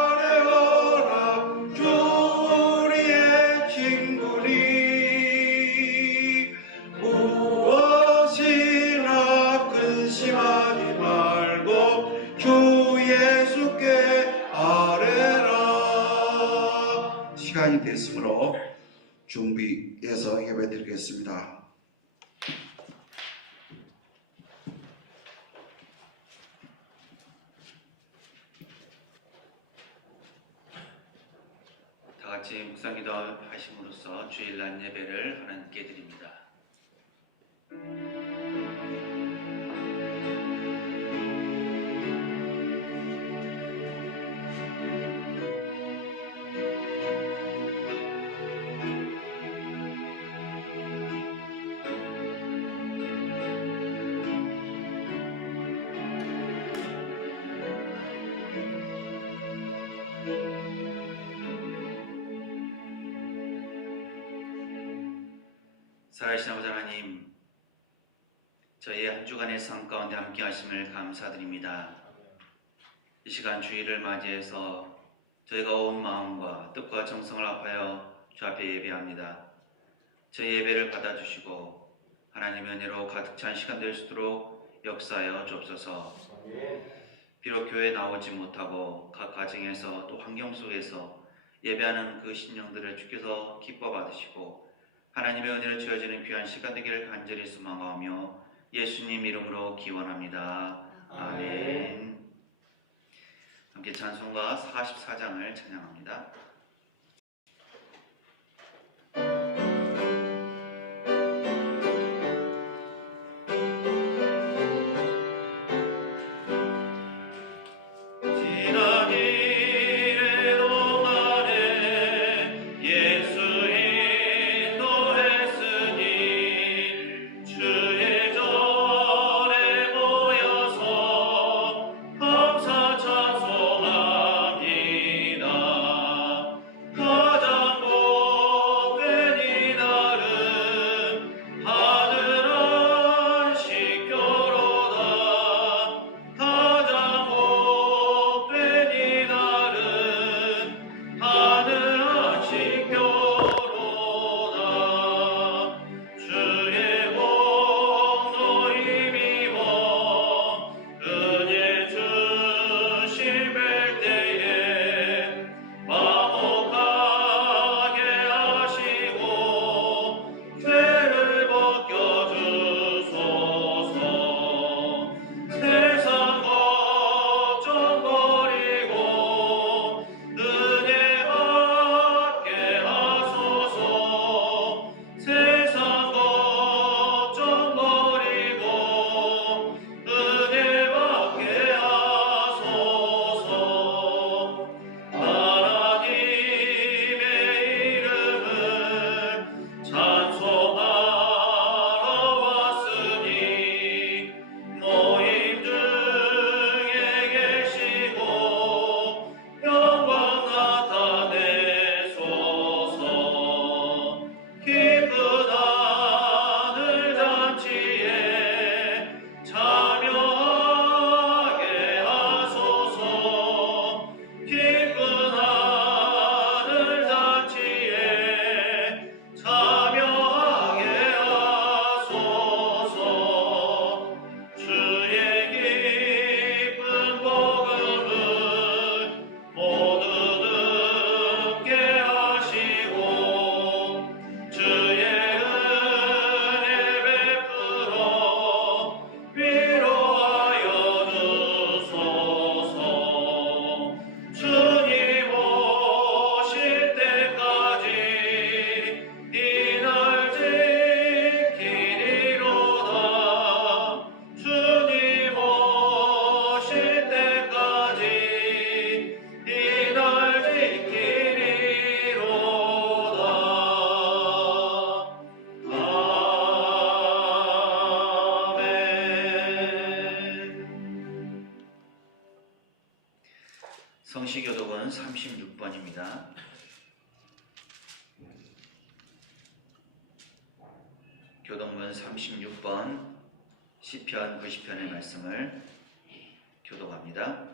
하려라 주 우리의 친구니 무엇이나 근심하지 말고 주 예수께 아뢰라. 시간이 됐으므로 준비해서 예배드리겠습니다. 다같이 묵상기도 하심으로써 주일날 예배를 하나님께 드립니다. 살아계신 아버지 하나님, 저희의 한 주간의 삶 가운데 함께 하심을 감사드립니다. 이 시간 주일을 맞이해서 저희가 온 마음과 뜻과 정성을 합하여 주 앞에 예배합니다. 저희 예배를 받아주시고 하나님의 은혜로 가득 찬 시간 될 수 있도록 역사하여 주옵소서. 비록 교회에 나오지 못하고 각 가정에서 또 환경 속에서 예배하는 그 심령들을 주께서 기뻐 받으시고 하나님의 은혜로 주어지는 귀한 시간 되기를 간절히 소망하며 예수님 이름으로 기원합니다. 아멘. 함께 찬송가 44장을 찬양합니다. 성시교독은 36번입니다. 교독문 36번 시편 90편의 말씀을 교독합니다.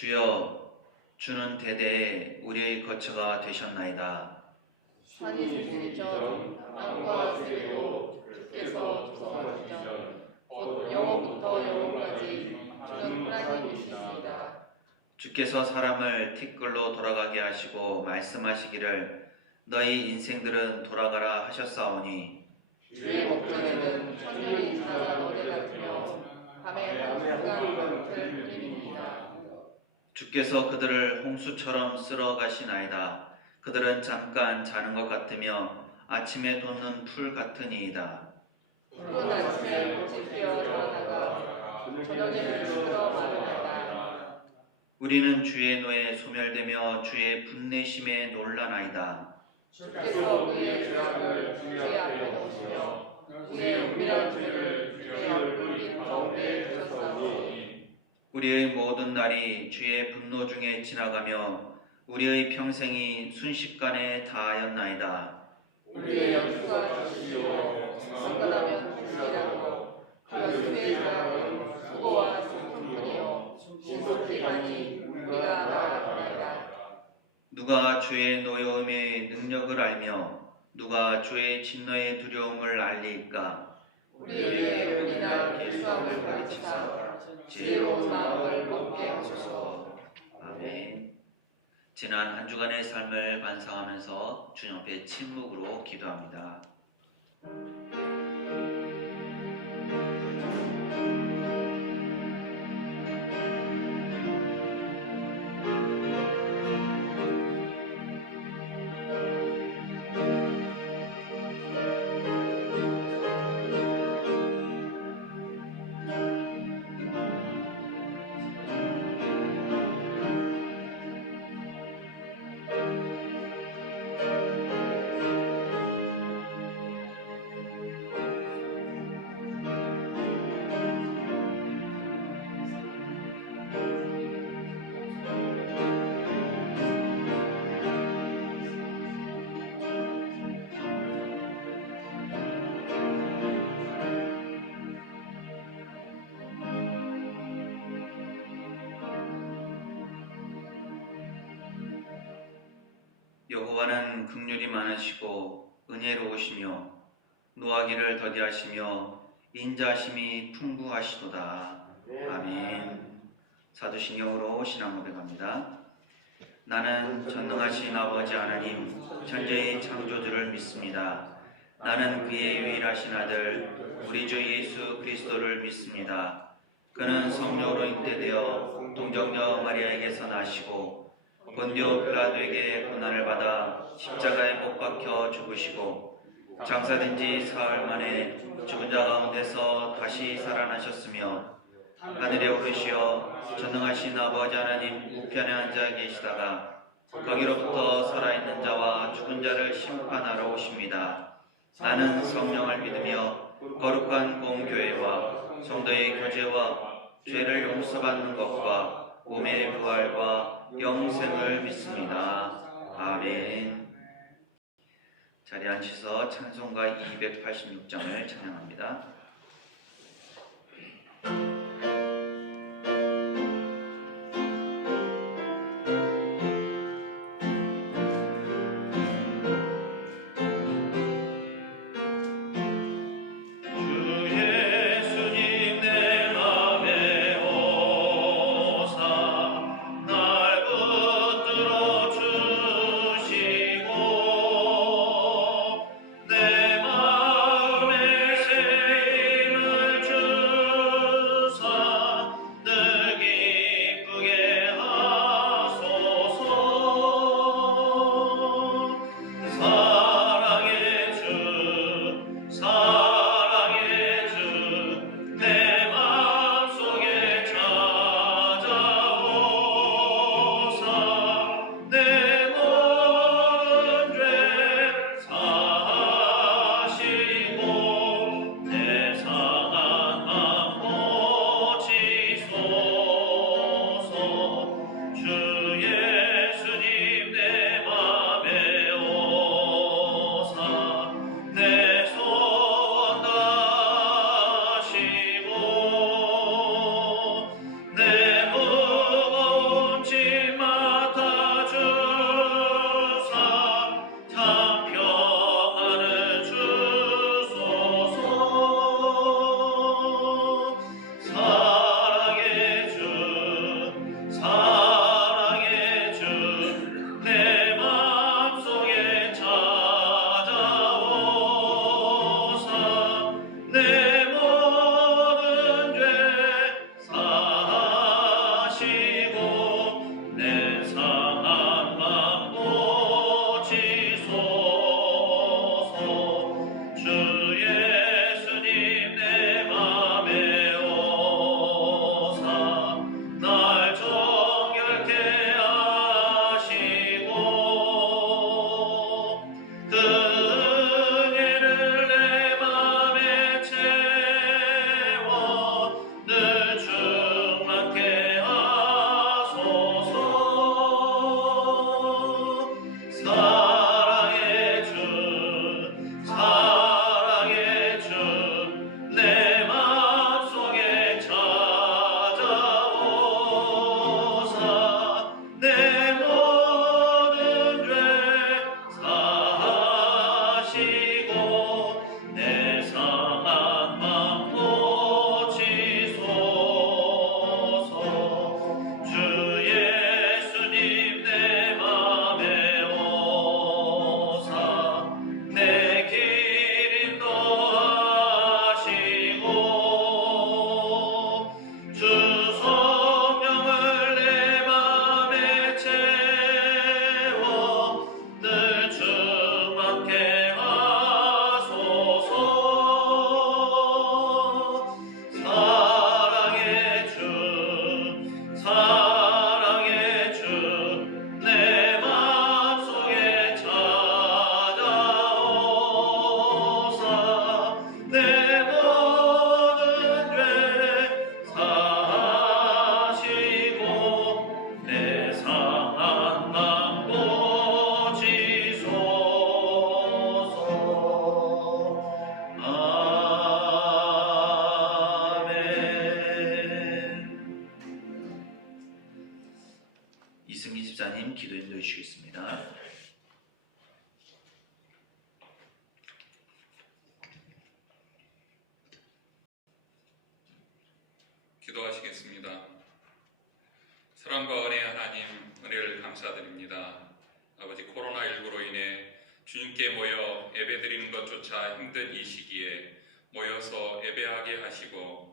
주여, 주는 대대에 우리의 거처가 되셨나이다. 산이 생기기 전 땅과 세계도 주께서 조성하시기 전곧 영원부터 영원까지 주는 하나님이시니이다. 주께서 사람을 티끌로 돌아가게 하시고 말씀하시기를 너희 인생들은 돌아가라 하셨사오니 주의 목전에는 천년이 지나간 어제 같으며 밤에 한순간 같을 뿐입니다. 주께서 그들을 홍수처럼 쓸어 가시나이다. 그들은 잠깐 자는 것 같으며 아침에 돋는 풀 같으니이다. 푸른 아침에 꽃이 피어 자라다가 저녁에는 시들어 마르나이다. 우리는 주의 노에 소멸되며 주의 분내심에 놀라나이다. 주께서 우리의 죄악을 주의 앞에 놓으시며 우리의 은밀한 죄를 주의 얼굴 가운데 두셨사오니 우리의 모든 날이 주의 분노 중에 지나가며 우리의 평생이 순식간에 다하였나이다. 우리의 연수가 주시오 성가하면 주시라고 그 연수의 죄악은 수고와 슬픔뿐이요 신속히 가니 우리가 나아가나이다. 누가 주의 노여움의 능력을 알며 누가 주의 진노의 두려움을 알리이까? 우리에게 우리날 일수함을 가르치사 지혜로운 마음을 먹게 하소서. 아멘. 지난 한 주간의 삶을 반성하면서 주님 앞에 침묵으로 기도합니다. 여호와는 긍휼이 많으시고 은혜로우시며 노하기를 더디하시며 인자심이 풍부하시도다. 아멘. 사도신경으로 신앙 고백합니다. 나는 전능하신 아버지 하나님 천지의 창조주를 믿습니다. 나는 그의 유일하신 아들 우리 주 예수 그리스도를 믿습니다. 그는 성령으로 잉태되어 동정녀 마리아에게서 나시고 본디오 빌라도에게 고난을 받아 십자가에 못 박혀 죽으시고 장사된 지 사흘 만에 죽은 자 가운데서 다시 살아나셨으며 하늘에 오르시어 전능하신 아버지 하나님 우편에 앉아 계시다가 거기로부터 살아있는 자와 죽은 자를 심판하러 오십니다. 나는 성령을 믿으며 거룩한 공교회와 성도의 교제와 죄를 용서받는 것과 몸의 부활과 영생을 믿습니다. 아멘. 자리에 앉으셔서 찬송가 286장을 찬양합니다. 내 마음에 새 집사님 기도 인도해 주시겠습니다. 기도하시겠습니다. 사랑과 은혜의 하나님, 은혜를 감사드립니다. 아버지, 코로나19로 인해 주님께 모여 예배드리는 것조차 힘든 이 시기에 모여서 예배하게 하시고,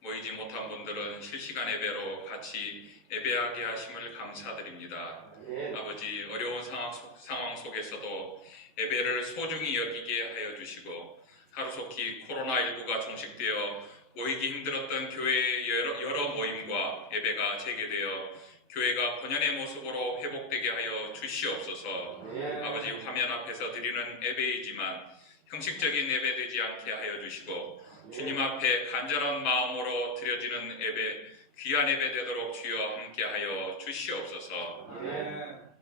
모이지 못한 분들은 실시간 예배로 같이 예배하게 하심을 감사드립니다. 아버지, 어려운 상황 속에서도 예배를 소중히 여기게 하여 주시고, 하루속히 코로나19가 종식되어 모이기 힘들었던 교회의 여러 모임과 예배가 재개되어 교회가 본연의 모습으로 회복되게 하여 주시옵소서. 아버지, 화면 앞에서 드리는 예배이지만 형식적인 예배 되지 않게 하여 주시고, 주님 앞에 간절한 마음으로 드려지는 예배, 귀한 예배 되도록 주여 함께하여 주시옵소서.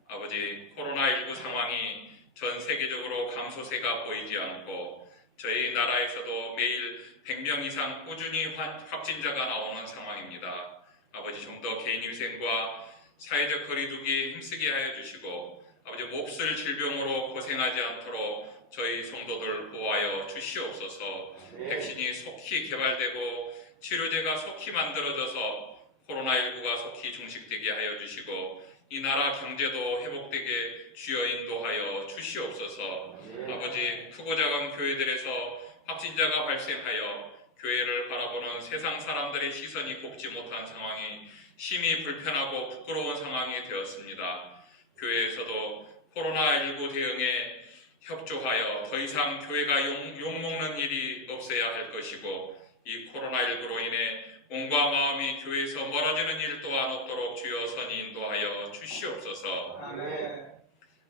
아버지, 코로나19 상황이 전 세계적으로 감소세가 보이지 않고 저희 나라에서도 매일 100명 이상 꾸준히 확진자가 나오는 상황입니다. 아버지, 좀 더 개인위생과 사회적 거리두기에 힘쓰게 하여 주시고, 아버지, 몹쓸 질병으로 고생하지 않도록 저희 성도들 보호하여 주시옵소서. 백신이 속히 개발되고 치료제가 속히 만들어져서 코로나19가 속히 종식되게 하여 주시고, 이 나라 경제도 회복되게 주여 인도하여 주시옵소서. 아버지, 크고 작은 교회들에서 확진자가 발생하여 교회를 바라보는 세상 사람들의 시선이 곱지 못한 상황이 심히 불편하고 부끄러운 상황이 되었습니다. 교회에서도 코로나19 대응에 협조하여 더 이상 교회가 욕먹는 일이 없어야 할 것이고, 이 코로나19로 인해 몸과 마음이 교회에서 멀어지는 일 또한 없도록 주여 선히 인도하여 주시옵소서.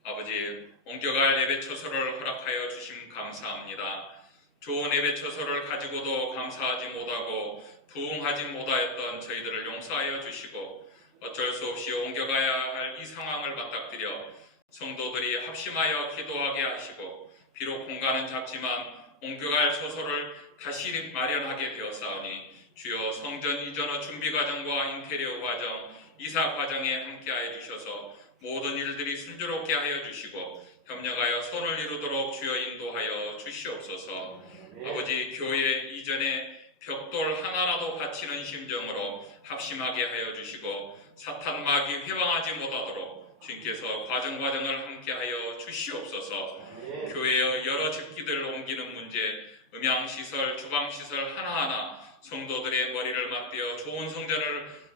아버지, 옮겨갈 예배 처소를 허락하여 주심 감사합니다. 좋은 예배 처소를 가지고도 감사하지 못하고 부응하지 못하였던 저희들을 용서하여 주시고, 어쩔 수 없이 옮겨가야 할 이 상황을 맞닥뜨려 성도들이 합심하여 기도하게 하시고, 비록 공간은 작지만 옮겨갈 처소를 다시 마련하게 되었사오니 주여 성전 이전의 준비 과정과 인테리어 과정, 이사 과정에 함께하여 주셔서 모든 일들이 순조롭게 하여 주시고 협력하여 선을 이루도록 주여 인도하여 주시옵소서. 아버지, 교회 이전에 벽돌 하나라도 바치는 심정으로 합심하게 하여 주시고, 사탄 마귀 회방하지 못하도록 주님께서 과정을 함께하여 주시옵소서. 교회의 여러 집기들 옮기는 문제, 음향시설, 주방시설 하나하나 성도들의 머리를 맞대어 좋은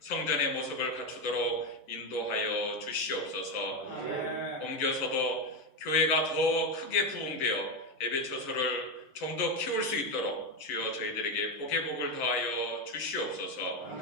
성전의 모습을 갖추도록 인도하여 주시옵소서. 옮겨서도 교회가 더 크게 부흥되어 예배 처소를 좀 더 키울 수 있도록 주여 저희들에게 복의 복을 더하여 주시옵소서.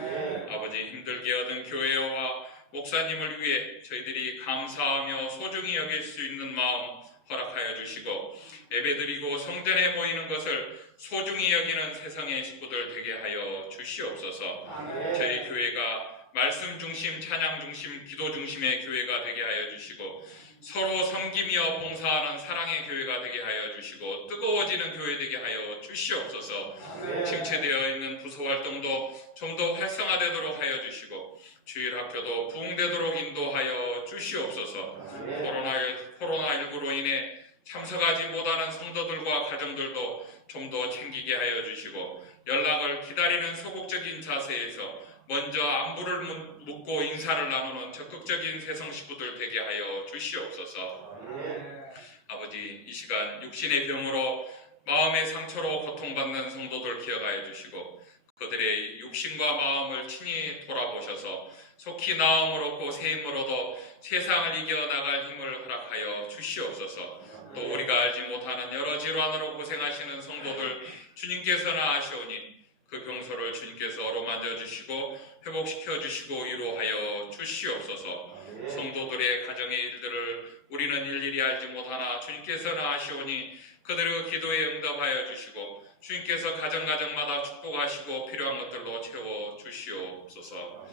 아버지, 힘들게 얻은 교회와 목사님을 위해 저희들이 감사하며 소중히 여길 수 있는 마음 허락하여 주시고, 예배드리고 성전에 모이는 것을 소중히 여기는 세상의 식구들 되게 하여 주시옵소서. 저희 교회가 말씀 중심, 찬양 중심, 기도 중심의 교회가 되게 하여 주시고, 서로 섬기며 봉사하는 사랑의 교회가 되게 하여 주시고, 뜨거워지는 교회 되게 하여 주시옵소서. 침체되어 있는 부서 활동도 좀 더 활성화되도록 하여 주시고, 주일학교도 부흥되도록 인도하여 주시옵소서. 코로나19로 인해 참석하지 못하는 성도들과 가정들도 좀 더 챙기게 하여 주시고, 연락을 기다리는 소극적인 자세에서 먼저 안부를 묻고 인사를 나누는 적극적인 새성 식구들 되게 하여 주시옵소서. 아버지, 이 시간 육신의 병으로 마음의 상처로 고통받는 성도들 기억하여 주시고, 그들의 육신과 마음을 친히 돌아보셔서 속히 나음을 얻고 새 힘을 얻어 세상을 이겨나갈 힘을 허락하여 주시옵소서. 또 우리가 알지 못하는 여러 질환으로 고생하시는 성도들 주님께서는 아시오니 그 병소를 주님께서 어루만져 주시고 회복시켜 주시고 위로하여 주시옵소서. 성도들의 가정의 일들을 우리는 일일이 알지 못하나 주님께서는 아시오니 그들의 기도에 응답하여 주시고 주님께서 가정마다 축복하시고 필요한 것들로 채워 주시옵소서.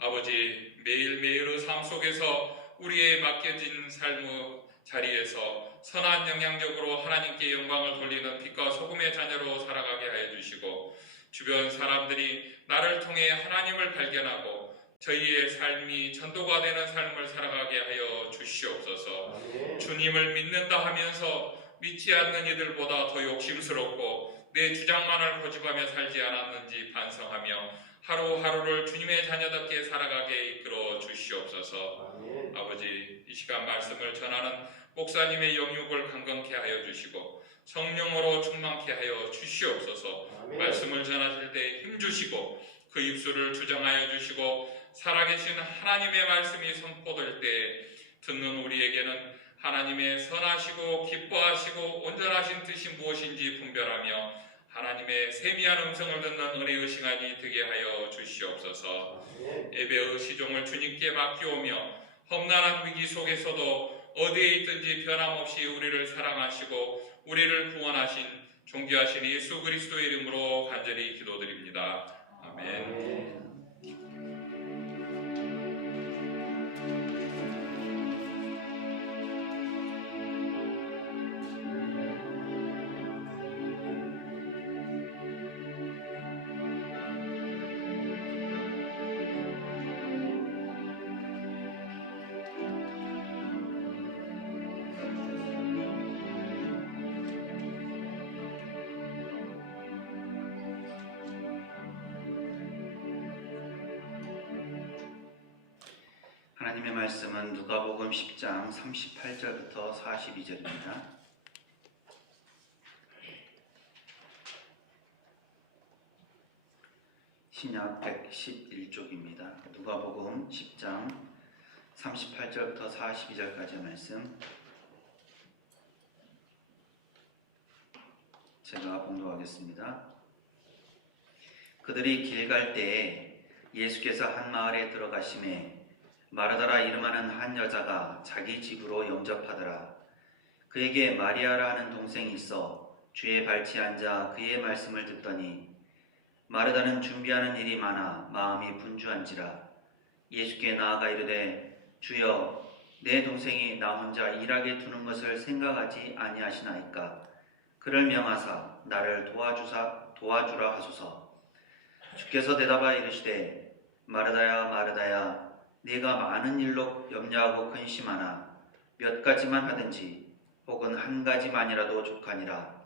아버지, 매일매일의 삶 속에서 우리의 맡겨진 삶의 자리에서 선한 영향력으로 하나님께 영광을 돌리는 빛과 소금의 자녀로 살아가게 하여 주시고, 주변 사람들이 나를 통해 하나님을 발견하고 저희의 삶이 전도가 되는 삶을 살아가게 하여 주시옵소서. 아멘. 주님을 믿는다 하면서 믿지 않는 이들보다 더 욕심스럽고 내 주장만을 고집하며 살지 않았는지 반성하며 하루하루를 주님의 자녀답게 살아가게 이끌어 주시옵소서. 아멘. 아버지, 이 시간 말씀을 전하는 목사님의 영육을 강건케 하여 주시고 성령으로 충만케 하여 주시옵소서. 아멘. 말씀을 전하실 때 힘주시고 그 입술을 주장하여 주시고 살아계신 하나님의 말씀이 선포될 때 듣는 우리에게는 하나님의 선하시고 기뻐하시고 온전하신 뜻이 무엇인지 분별하며 하나님의 세미한 음성을 듣는 은혜의 시간이 되게 하여 주시옵소서. 아멘. 예배의 시종을 주님께 맡기오며 험난한 위기 속에서도 어디에 있든지 변함없이 우리를 사랑하시고 우리를 구원하신 존귀하신 예수 그리스도의 이름으로 간절히 기도드립니다. 아멘. 아멘. 하나님의 말씀은 누가복음 10장 38절부터 42절입니다. 신약 111쪽입니다. 누가복음 10장 38절부터 42절까지의 말씀 제가 봉독하겠습니다. 그들이 길 갈 때에 예수께서 한 마을에 들어가심에 마르다라 이름하는 한 여자가 자기 집으로 영접하더라. 그에게 마리아라 하는 동생이 있어 주의 발치에 앉아 그의 말씀을 듣더니 마르다는 준비하는 일이 많아 마음이 분주한지라. 예수께 나아가 이르되 주여 내 동생이 나 혼자 일하게 두는 것을 생각하지 아니하시나이까. 그를 명하사 나를 도와주라 하소서. 주께서 대답하여 이르시되 마르다야 마르다야 네가 많은 일로 염려하고 근심하나 몇 가지만 하든지 혹은 한 가지만이라도 족하니라.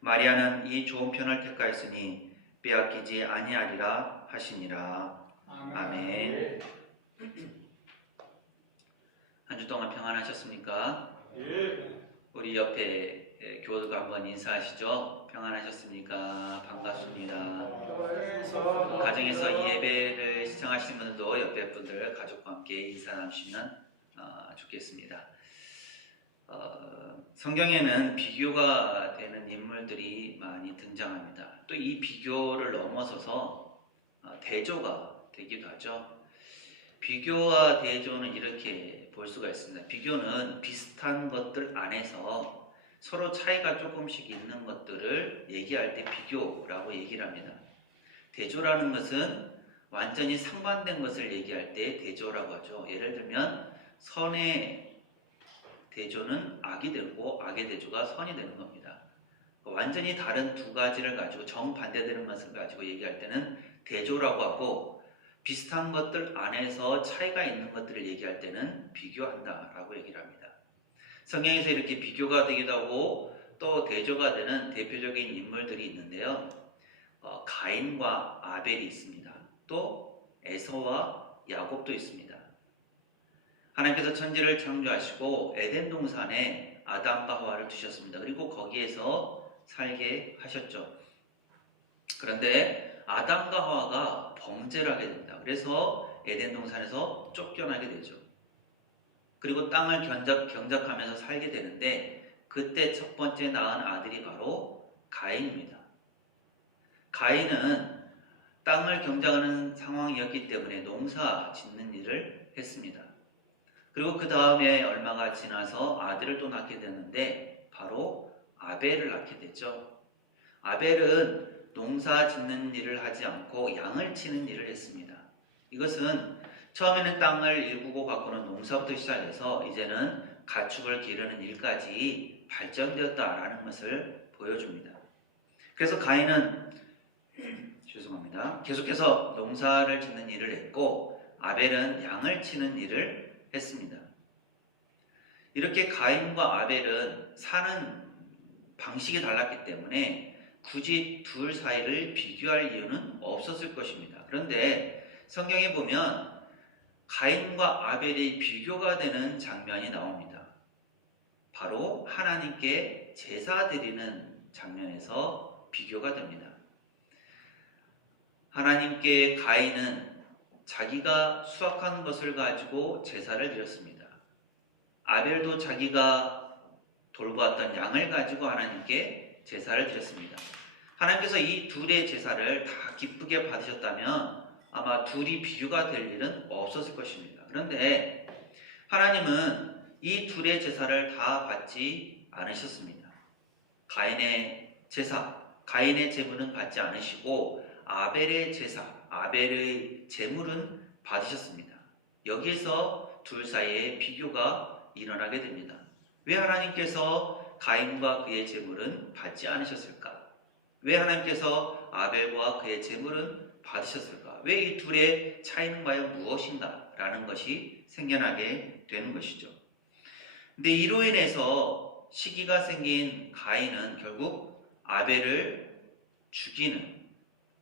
마리아는 이 좋은 편을 택하였으니 빼앗기지 아니하리라 하시니라. 아멘. 한 주 동안 평안하셨습니까? 예. 우리 옆에 교우들과 한번 인사하시죠. 평안하셨습니까? 반갑습니다. 가정에서 이 예배를 시청하시는 분들도 옆에 분들 가족과 함께 인사 나누시면 좋겠습니다. 성경에는 비교가 되는 인물들이 많이 등장합니다. 또 이 비교를 넘어서서 대조가 되기도 하죠. 비교와 대조는 이렇게 볼 수가 있습니다. 비교는 비슷한 것들 안에서 서로 차이가 조금씩 있는 것들을 얘기할 때 비교라고 얘기를 합니다. 대조라는 것은 완전히 상반된 것을 얘기할 때 대조라고 하죠. 예를 들면 선의 대조는 악이 되고 악의 대조가 선이 되는 겁니다. 완전히 다른 두 가지를 가지고 정반대되는 것을 가지고 얘기할 때는 대조라고 하고, 비슷한 것들 안에서 차이가 있는 것들을 얘기할 때는 비교한다라고 얘기를 합니다. 성경에서 이렇게 비교가 되기도 하고 또 대조가 되는 대표적인 인물들이 있는데요. 가인과 아벨이 있습니다. 또 에서와 야곱도 있습니다. 하나님께서 천지를 창조하시고 에덴 동산에 아담과 하와를 두셨습니다. 그리고 거기에서 살게 하셨죠. 그런데 아담과 하와가 범죄를 하게 됩니다. 그래서 에덴 동산에서 쫓겨나게 되죠. 그리고 땅을 경작하면서 살게 되는데 그때 첫 번째 낳은 아들이 바로 가인입니다. 가인은 땅을 경작하는 상황이었기 때문에 농사 짓는 일을 했습니다. 그리고 그 다음에 얼마가 지나서 아들을 또 낳게 되는데 바로 아벨을 낳게 됐죠. 아벨은 농사 짓는 일을 하지 않고 양을 치는 일을 했습니다. 이것은 처음에는 땅을 일구고 가꾸는 농사부터 시작해서 이제는 가축을 기르는 일까지 발전되었다라는 것을 보여줍니다. 그래서 가인은 계속해서 농사를 짓는 일을 했고, 아벨은 양을 치는 일을 했습니다. 이렇게 가인과 아벨은 사는 방식이 달랐기 때문에 굳이 둘 사이를 비교할 이유는 없었을 것입니다. 그런데 성경에 보면 가인과 아벨이 비교가 되는 장면이 나옵니다. 바로 하나님께 제사 드리는 장면에서 비교가 됩니다. 하나님께 가인은 자기가 수확한 것을 가지고 제사를 드렸습니다. 아벨도 자기가 돌보았던 양을 가지고 하나님께 제사를 드렸습니다. 하나님께서 이 둘의 제사를 다 기쁘게 받으셨다면 아마 둘이 비교가 될 일은 없었을 것입니다. 그런데 하나님은 이 둘의 제사를 다 받지 않으셨습니다. 가인의 제사, 가인의 제물은 받지 않으시고 아벨의 제사, 아벨의 제물은 받으셨습니다. 여기에서 둘 사이에 비교가 일어나게 됩니다. 왜 하나님께서 가인과 그의 제물은 받지 않으셨을까? 왜 하나님께서 아벨과 그의 제물은 받으셨을까? 왜 이 둘의 차이는 과연 무엇인가? 라는 것이 생겨나게 되는 것이죠. 근데 이로 인해서 시기가 생긴 가인은 결국 아벨을 죽이는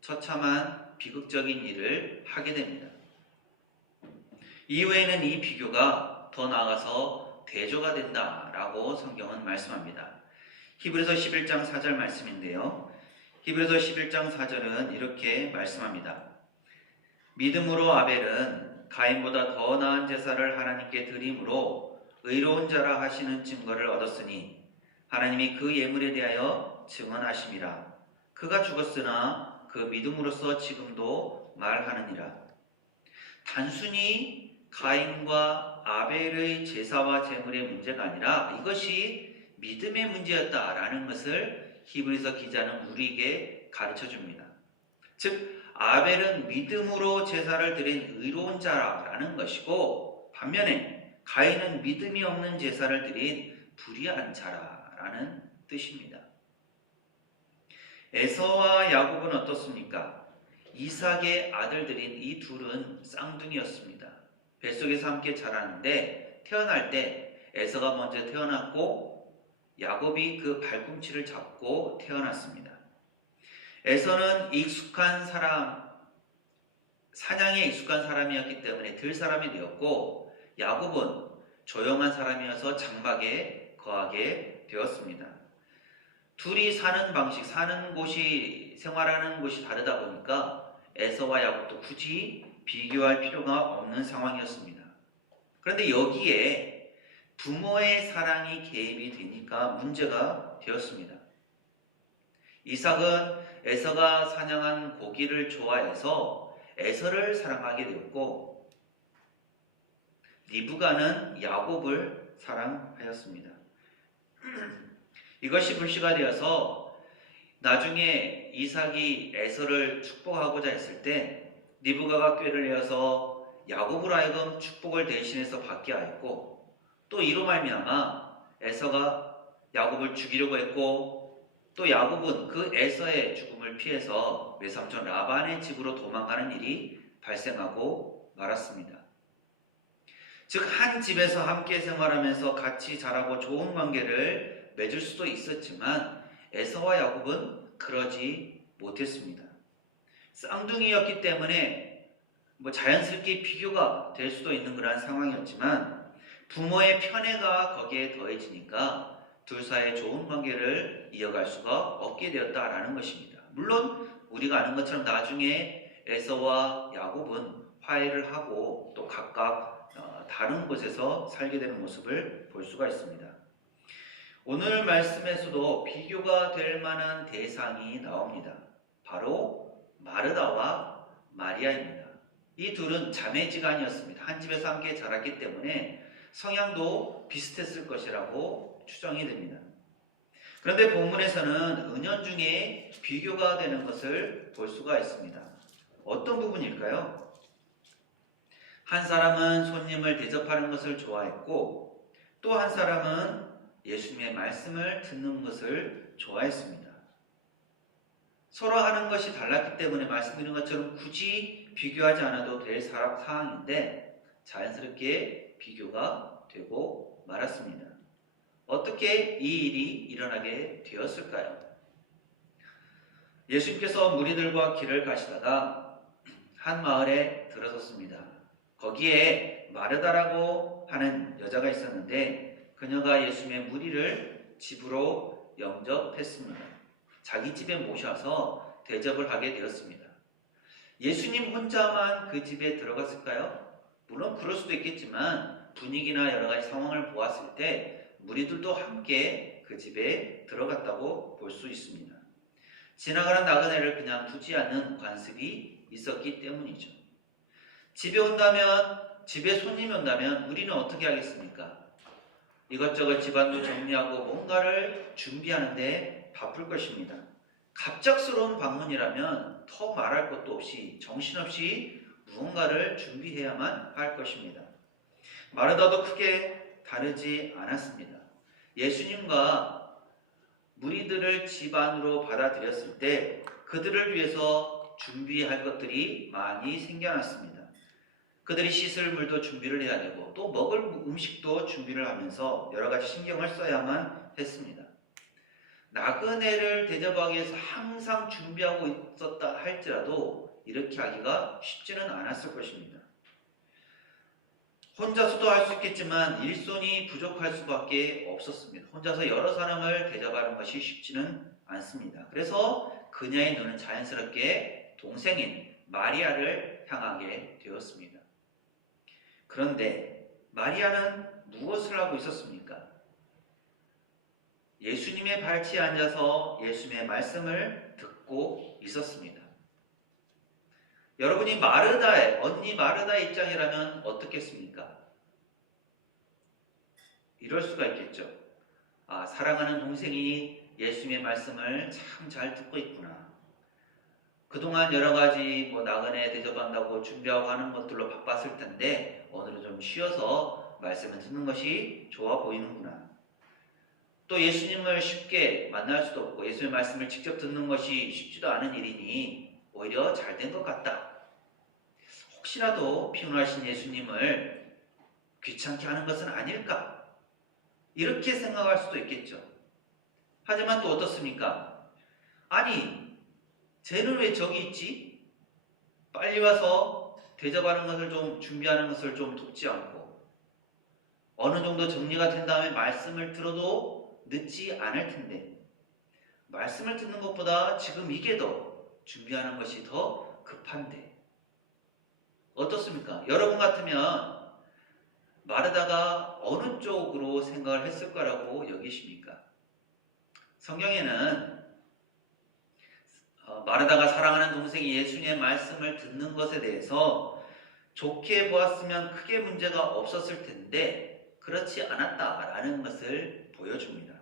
처참한 비극적인 일을 하게 됩니다. 이후에는 이 비교가 더 나아가서 대조가 된다라고 성경은 말씀합니다. 히브리서 11장 4절 말씀인데요. 히브리서 11장 4절은 이렇게 말씀합니다. 믿음으로 아벨은 가인보다 더 나은 제사를 하나님께 드림으로 의로운 자라 하시는 증거를 얻었으니 하나님이 그 예물에 대하여 증언하심이라. 그가 죽었으나 그 믿음으로써 지금도 말하느니라. 단순히 가인과 아벨의 제사와 제물의 문제가 아니라 이것이 믿음의 문제였다라는 것을 히브리서 기자는 우리에게 가르쳐 줍니다. 즉 아벨은 믿음으로 제사를 드린 의로운 자라는 것이고 반면에 가인은 믿음이 없는 제사를 드린 불의한 자라는 뜻입니다. 에서와 야곱은 어떻습니까? 이삭의 아들들인 이 둘은 쌍둥이였습니다. 뱃속에서 함께 자라는데 태어날 때 에서가 먼저 태어났고 야곱이 그 발꿈치를 잡고 태어났습니다. 에서는 익숙한 사람, 사냥에 익숙한 사람이었기 때문에 들 사람이 되었고 야곱은 조용한 사람이어서 장막에 거하게 되었습니다. 둘이 사는 방식, 사는 곳이, 생활하는 곳이 다르다 보니까 에서와 야곱도 굳이 비교할 필요가 없는 상황이었습니다. 그런데 여기에 부모의 사랑이 개입이 되니까 문제가 되었습니다. 이삭은 에서가 사냥한 고기를 좋아해서 에서를 사랑하게 되었고 리브가는 야곱을 사랑하였습니다. 이것이 불씨가 되어서 나중에 이삭이 에서를 축복하고자 했을 때 리브가가 꾀를 내어서 야곱으로 하여금 축복을 대신해서 받게 하였고 또 이로 말미암아 에서가 야곱을 죽이려고 했고 또 야곱은 그 에서의 죽음을 피해서 외삼촌 라반의 집으로 도망가는 일이 발생하고 말았습니다. 즉 한 집에서 함께 생활하면서 같이 자라고 좋은 관계를 맺을 수도 있었지만 에서와 야곱은 그러지 못했습니다. 쌍둥이였기 때문에 자연스럽게 비교가 될 수도 있는 그런 상황이었지만 부모의 편애가 거기에 더해지니까 둘 사이의 좋은 관계를 이어갈 수가 없게 되었다라는 것입니다. 물론 우리가 아는 것처럼 나중에 에서와 야곱은 화해를 하고 또 각각 다른 곳에서 살게 되는 모습을 볼 수가 있습니다. 오늘 말씀에서도 비교가 될 만한 대상이 나옵니다. 바로 마르다와 마리아입니다. 이 둘은 자매지간이었습니다. 한 집에서 함께 자랐기 때문에 성향도 비슷했을 것이라고 추정이 됩니다. 그런데 본문에서는 은연중에 비교가 되는 것을 볼 수가 있습니다. 어떤 부분일까요? 한 사람은 손님을 대접하는 것을 좋아했고 또 한 사람은 예수님의 말씀을 듣는 것을 좋아했습니다. 서로 하는 것이 달랐기 때문에 말씀드린 것처럼 굳이 비교하지 않아도 될 상황인데 자연스럽게 비교가 되고 말았습니다. 어떻게 이 일이 일어나게 되었을까요? 예수님께서 무리들과 길을 가시다가 한 마을에 들어섰습니다. 거기에 마르다라고 하는 여자가 있었는데 그녀가 예수님의 무리를 집으로 영접했습니다. 자기 집에 모셔서 대접을 하게 되었습니다. 예수님 혼자만 그 집에 들어갔을까요? 물론 그럴 수도 있겠지만 분위기나 여러 가지 상황을 보았을 때 무리들도 함께 그 집에 들어갔다고 볼 수 있습니다. 지나가는 나그네를 그냥 두지 않는 관습이 있었기 때문이죠. 집에 손님이 온다면 우리는 어떻게 하겠습니까? 이것저것 집안도 정리하고 뭔가를 준비하는데 바쁠 것입니다. 갑작스러운 방문이라면 더 말할 것도 없이 정신없이 무언가를 준비해야만 할 것입니다. 마르다도 크게 다르지 않았습니다. 예수님과 무리들을 집 안으로 받아들였을 때 그들을 위해서 준비할 것들이 많이 생겨났습니다. 그들이 씻을 물도 준비를 해야 되고 또 먹을 음식도 준비를 하면서 여러 가지 신경을 써야만 했습니다. 나그네를 대접하기 위해서 항상 준비하고 있었다 할지라도 이렇게 하기가 쉽지는 않았을 것입니다. 혼자서도 할 수 있겠지만 일손이 부족할 수밖에 없었습니다. 혼자서 여러 사람을 대접하는 것이 쉽지는 않습니다. 그래서 그녀의 눈은 자연스럽게 동생인 마리아를 향하게 되었습니다. 그런데 마리아는 무엇을 하고 있었습니까? 예수님의 발치에 앉아서 예수님의 말씀을 듣고 있었습니다. 여러분이 언니 마르다의 입장이라면 어떻겠습니까? 이럴 수가 있겠죠. 사랑하는 동생이 예수님의 말씀을 참 잘 듣고 있구나. 그동안 여러 가지 나그네 대접한다고 준비하고 하는 것들로 바빴을 텐데 오늘은 좀 쉬어서 말씀을 듣는 것이 좋아 보이는구나. 또 예수님을 쉽게 만날 수도 없고 예수님의 말씀을 직접 듣는 것이 쉽지도 않은 일이니 오히려 잘 된 것 같다. 혹시라도 피곤하신 예수님을 귀찮게 하는 것은 아닐까? 이렇게 생각할 수도 있겠죠. 하지만 또 어떻습니까? 아니, 쟤는 왜 저기 있지? 빨리 와서 대접하는 것을 좀 준비하는 것을 좀 돕지 않고 어느 정도 정리가 된 다음에 말씀을 들어도 늦지 않을 텐데 말씀을 듣는 것보다 지금 이게 더 준비하는 것이 더 급한데 어떻습니까? 여러분 같으면 마르다가 어느 쪽으로 생각을 했을 거라고 여기십니까? 성경에는 마르다가 사랑하는 동생이 예수님의 말씀을 듣는 것에 대해서 좋게 보았으면 크게 문제가 없었을 텐데 그렇지 않았다라는 것을 보여줍니다.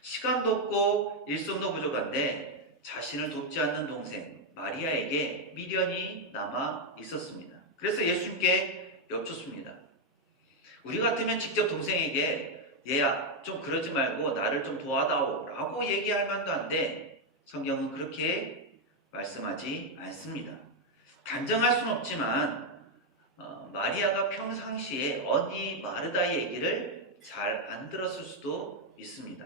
시간도 없고 일손도 부족한데 자신을 돕지 않는 동생 마리아에게 미련이 남아 있었습니다. 그래서 예수님께 여쭙습니다. 우리 같으면 직접 동생에게 얘야 좀 그러지 말고 나를 좀 도와다오 라고 얘기할 만도 한데 성경은 그렇게 말씀하지 않습니다. 단정할 수는 없지만 마리아가 평상시에 언니 마르다의 얘기를 잘 안 들었을 수도 있습니다.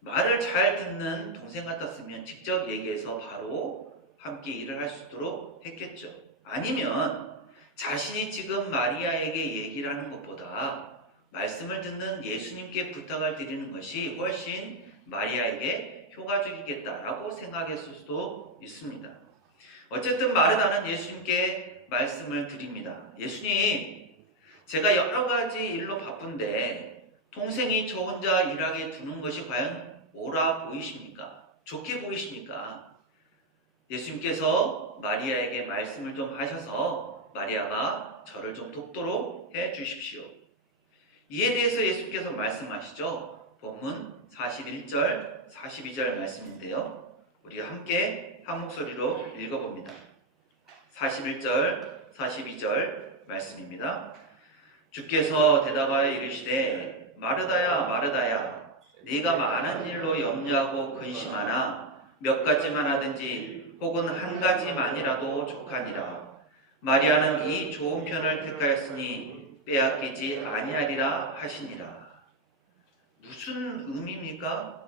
말을 잘 듣는 동생 같았으면 직접 얘기해서 바로 함께 일을 할 수 있도록 했겠죠. 아니면 자신이 지금 마리아에게 얘기를 하는 것보다 말씀을 듣는 예수님께 부탁을 드리는 것이 훨씬 마리아에게 효과적이겠다라고 생각했을 수도 있습니다. 어쨌든 마르다는 예수님께 말씀을 드립니다. 예수님, 제가 여러 가지 일로 바쁜데 동생이 저 혼자 일하게 두는 것이 과연 옳아 보이십니까? 좋게 보이십니까? 예수님께서 마리아에게 말씀을 좀 하셔서 마리아가 저를 좀 돕도록 해 주십시오. 이에 대해서 예수님께서 말씀하시죠. 본문 41절, 42절 말씀인데요. 우리 함께 한 목소리로 읽어봅니다. 41절, 42절 말씀입니다. 주께서 대답하여 이르시되 마르다야 마르다야 네가 많은 일로 염려하고 근심하나 몇 가지만 하든지 혹은 한 가지만이라도 족하니라. 마리아는 이 좋은 편을 택하였으니 빼앗기지 아니하리라 하시니라. 무슨 의미입니까?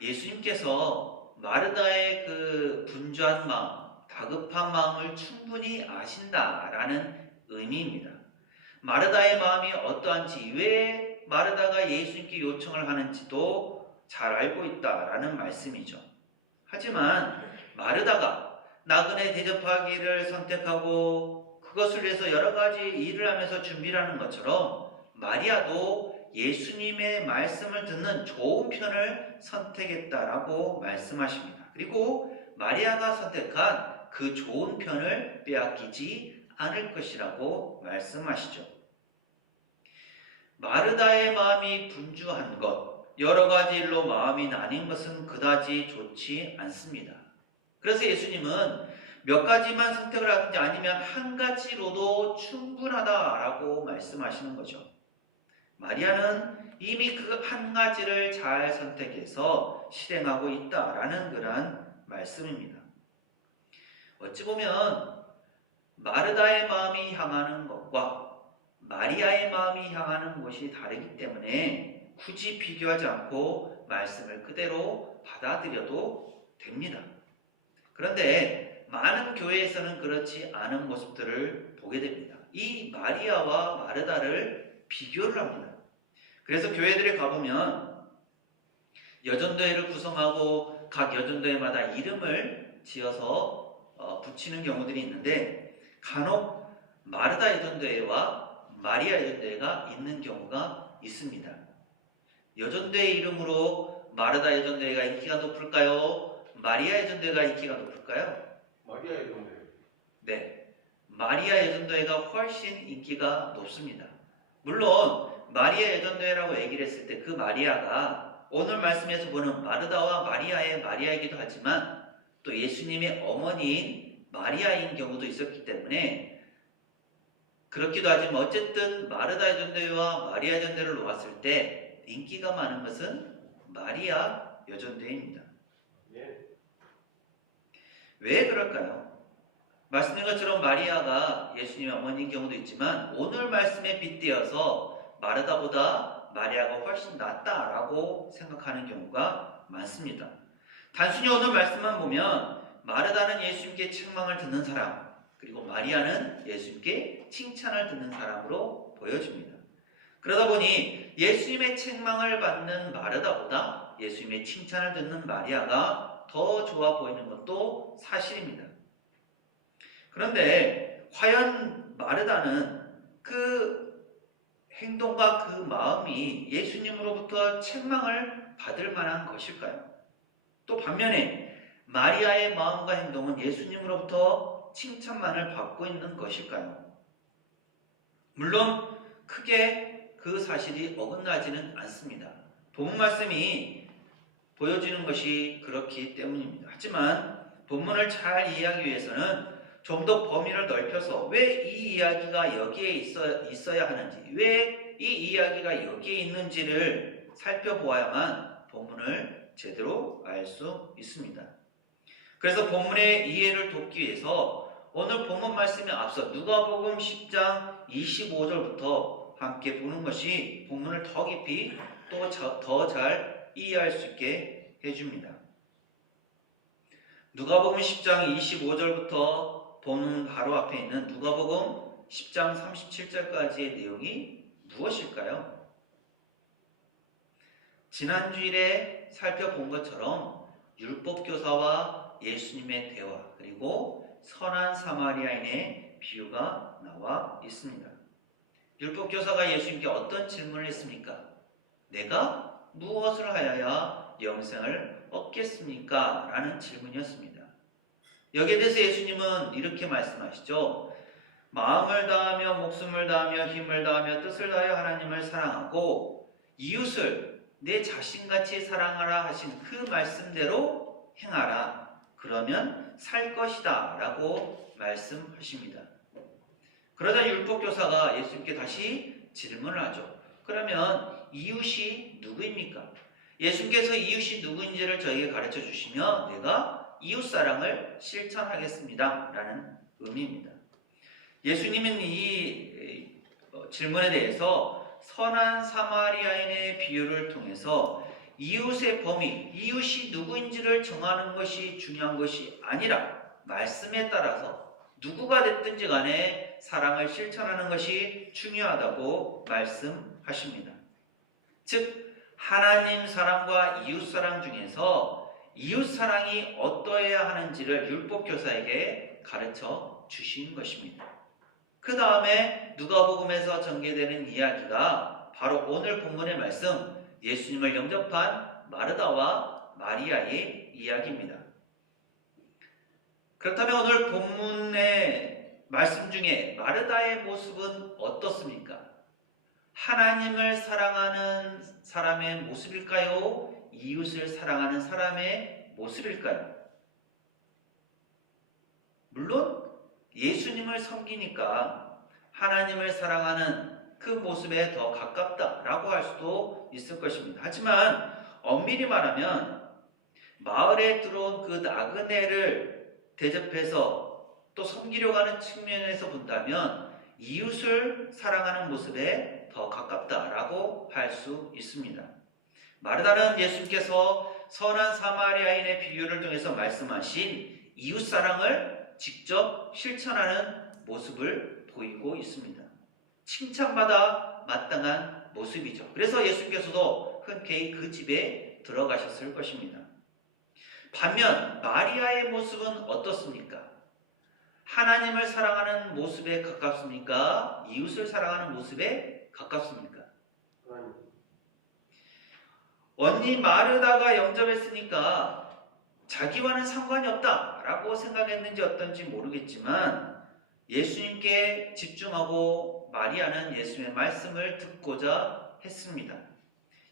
예수님께서 마르다의 그 분주한 마음, 다급한 마음을 충분히 아신다라는 의미입니다. 마르다의 마음이 어떠한지, 왜 마르다가 예수님께 요청을 하는지도 잘 알고 있다라는 말씀이죠. 하지만 마르다가 나그네 대접하기를 선택하고 그것을 위해서 여러 가지 일을 하면서 준비를 하는 것처럼 마리아도 예수님의 말씀을 듣는 좋은 편을 선택했다라고 말씀하십니다. 그리고 마리아가 선택한 그 좋은 편을 빼앗기지 않을 것이라고 말씀하시죠. 마르다의 마음이 분주한 것, 여러 가지 일로 마음이 나뉜 것은 그다지 좋지 않습니다. 그래서 예수님은 몇 가지만 선택을 하든지 아니면 한 가지로도 충분하다라고 말씀하시는 거죠. 마리아는 이미 그 한 가지를 잘 선택해서 실행하고 있다라는 그런 말씀입니다. 어찌 보면 마르다의 마음이 향하는 것과 마리아의 마음이 향하는 곳이 다르기 때문에 굳이 비교하지 않고 말씀을 그대로 받아들여도 됩니다. 그런데 많은 교회에서는 그렇지 않은 모습들을 보게 됩니다. 이 마리아와 마르다를 비교를 합니다. 그래서 교회들에 가보면 여전도회를 구성하고 각 여전도회마다 이름을 지어서 붙이는 경우들이 있는데 간혹 마르다 여전도회와 마리아 여전도회가 있는 경우가 있습니다. 여전도회 이름으로 마르다 여전도회가 인기가 높을까요? 마리아 여전도회가 인기가 높을까요? 마리아 여전도회. 네, 마리아 여전도회가 훨씬 인기가 높습니다. 물론 마리아 여전도회라고 얘기를 했을 때 그 마리아가 오늘 말씀에서 보는 마르다와 마리아의 마리아이기도 하지만 또 예수님의 어머니인 마리아인 경우도 있었기 때문에 그렇기도 하지만 어쨌든 마르다 여전도회와 마리아 여전도회를 놓았을 때 인기가 많은 것은 마리아 여전도회입니다. 왜 그럴까요? 말씀드린 것처럼 마리아가 예수님의 어머니인 경우도 있지만 오늘 말씀에 빗대어서 마르다보다 마리아가 훨씬 낫다라고 생각하는 경우가 많습니다. 단순히 오늘 말씀만 보면 마르다는 예수님께 책망을 듣는 사람, 그리고 마리아는 예수님께 칭찬을 듣는 사람으로 보여집니다. 그러다 보니 예수님의 책망을 받는 마르다보다 예수님의 칭찬을 듣는 마리아가 더 좋아 보이는 것도 사실입니다. 그런데 과연 마르다는 그 행동과 그 마음이 예수님으로부터 책망을 받을 만한 것일까요? 또 반면에 마리아의 마음과 행동은 예수님으로부터 칭찬만을 받고 있는 것일까요? 물론 크게 그 사실이 어긋나지는 않습니다. 본문 말씀이 보여주는 것이 그렇기 때문입니다. 하지만 본문을 잘 이해하기 위해서는 좀 더 범위를 넓혀서 왜 이 이야기가 여기에 있어야 하는지, 왜 이 이야기가 여기에 있는지를 살펴보아야만 본문을 제대로 알 수 있습니다. 그래서 본문의 이해를 돕기 위해서 오늘 본문 말씀에 앞서 누가복음 10장 25절부터 함께 보는 것이 본문을 더 깊이 또 더 잘 이해할 수 있게 해줍니다. 누가복음 10장 25절부터 본문 바로 앞에 있는 누가복음 10장 37절까지의 내용이 무엇일까요? 지난 주일에 살펴본 것처럼 율법교사와 예수님의 대화, 그리고 선한 사마리아인의 비유가 나와 있습니다. 율법교사가 예수님께 어떤 질문을 했습니까? 내가 무엇을 하여야 영생을 얻겠습니까? 라는 질문이었습니다. 여기에 대해서 예수님은 이렇게 말씀하시죠. 마음을 다하며 목숨을 다하며 힘을 다하며 뜻을 다하여 하나님을 사랑하고 이웃을 내 자신같이 사랑하라 하신 그 말씀대로 행하라. 그러면 살 것이다 라고 말씀하십니다. 그러자 율법교사가 예수님께 다시 질문을 하죠. 그러면 이웃이 누구입니까? 예수님께서 이웃이 누구인지를 저에게 가르쳐 주시면 내가 이웃사랑을 실천하겠습니다 라는 의미입니다. 예수님은 이 질문에 대해서 선한 사마리아인의 비유를 통해서 이웃의 범위, 이웃이 누구인지를 정하는 것이 중요한 것이 아니라 말씀에 따라서 누구가 됐든지 간에 사랑을 실천하는 것이 중요하다고 말씀하십니다. 즉 하나님 사랑과 이웃 사랑 중에서 이웃 사랑이 어떠해야 하는지를 율법 교사에게 가르쳐 주신 것입니다. 그 다음에 누가복음에서 전개되는 이야기가 바로 오늘 본문의 말씀, 예수님을 영접한 마르다와 마리아의 이야기입니다. 그렇다면 오늘 본문의 말씀 중에 마르다의 모습은 어떻습니까? 하나님을 사랑하는 사람의 모습일까요? 이웃을 사랑하는 사람의 모습일까요? 물론 예수님을 섬기니까 하나님을 사랑하는 그 모습에 더 가깝다라고 할 수도 있을 것입니다. 하지만 엄밀히 말하면 마을에 들어온 그 나그네를 대접해서 또 섬기려고 하는 측면에서 본다면 이웃을 사랑하는 모습에 더 가깝다라고 할 수 있습니다. 마르다는 예수님께서 선한 사마리아인의 비유를 통해서 말씀하신 이웃사랑을 직접 실천하는 모습을 보이고 있습니다. 칭찬받아 마땅한 모습이죠. 그래서 예수님께서도 흔쾌히 그 집에 들어가셨을 것입니다. 반면 마리아의 모습은 어떻습니까? 하나님을 사랑하는 모습에 가깝습니까? 이웃을 사랑하는 모습에 가깝습니까? 언니 마르다가 영접했으니까 자기와는 상관이 없다라고 생각했는지 어떤지 모르겠지만 예수님께 집중하고 마리아는 예수님의 말씀을 듣고자 했습니다.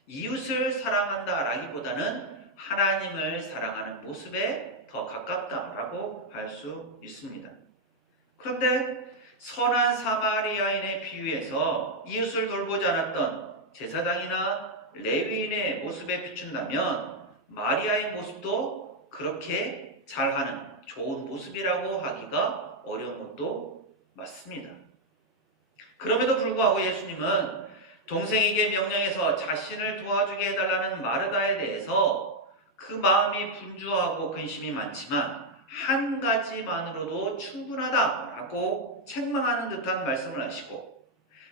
이웃을 사랑한다라기보다는 하나님을 사랑하는 모습에 더 가깝다라고 할 수 있습니다. 그런데 선한 사마리아인의 비유에서 이웃을 돌보지 않았던 제사장이나 레위인의 모습에 비춘다면 마리아의 모습도 그렇게 잘하는 좋은 모습이라고 하기가 어려운 것도 맞습니다. 그럼에도 불구하고 예수님은 동생에게 명령해서 자신을 도와주게 해달라는 마르다에 대해서 그 마음이 분주하고 근심이 많지만 한 가지만으로도 충분하다라고 책망하는 듯한 말씀을 하시고